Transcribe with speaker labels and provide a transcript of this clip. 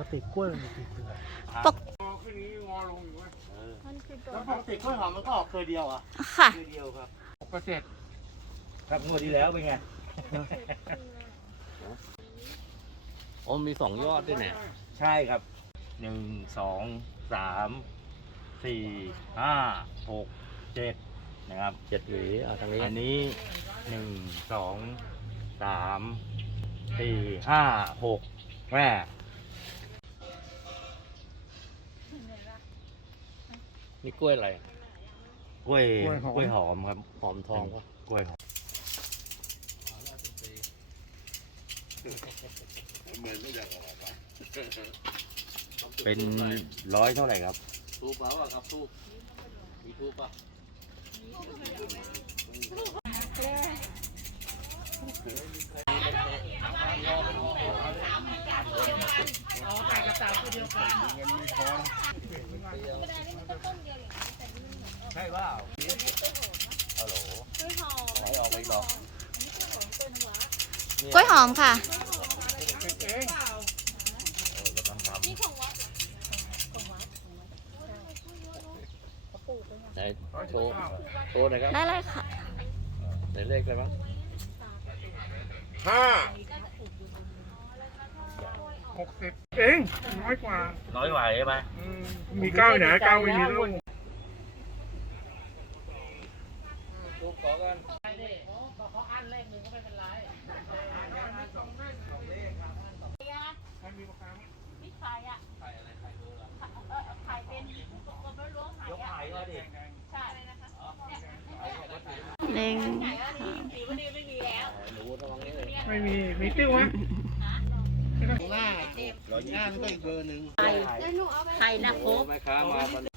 Speaker 1: กติกล้วยมันมีกี่เครือ
Speaker 2: ปก
Speaker 1: แล้วปกติกล้วยหอมมันก็ออกเครือเดียวอ่ะ
Speaker 2: ค่ะ
Speaker 1: เครือเดียวครับ
Speaker 3: ครับงวดที่แล้วเป็นไง
Speaker 4: อ๋อมี2 ยอดด้วยเนี่ย
Speaker 3: ใช่ครับ 1 2 3 4 5 6 7นะครับ
Speaker 4: 7 หวีเอาทางนี้
Speaker 3: อันนี้1 2 3 4 5 6แม่
Speaker 4: นี่กล้วยอะไร
Speaker 3: กล้วยหอมครับ
Speaker 4: หอมทองปะ
Speaker 3: กล้วยหอมเป็นร้อยเท่าไหร่ครับ
Speaker 4: ทูบเปล่าครับทูบมีทูบป่ะ
Speaker 3: ใช่ว่าฮัลโหลไหนออกไปหรอก
Speaker 2: กล้วยหอมค่ะ
Speaker 4: ไหนโชว์โชว์หน่อยครับ
Speaker 2: ได้เลยค่ะ
Speaker 4: ไหนเลขอะไรบ้าง
Speaker 1: 60เองน้อยกว่า
Speaker 3: น้อยไหวใช่ไหม
Speaker 1: มี9อยู่ไหน9ไม่มีแล้ว
Speaker 4: ทูบขอกัน
Speaker 3: ยกไข่ก็ดิ
Speaker 2: หนึ่ง
Speaker 4: หนูระวังนี้เลย
Speaker 1: ไม่มีมีติ้วไหม
Speaker 4: หน้า
Speaker 1: หน้ามันก็อีกเบอร์หนึ่ง
Speaker 4: โอ้แม่ค้ามาตอน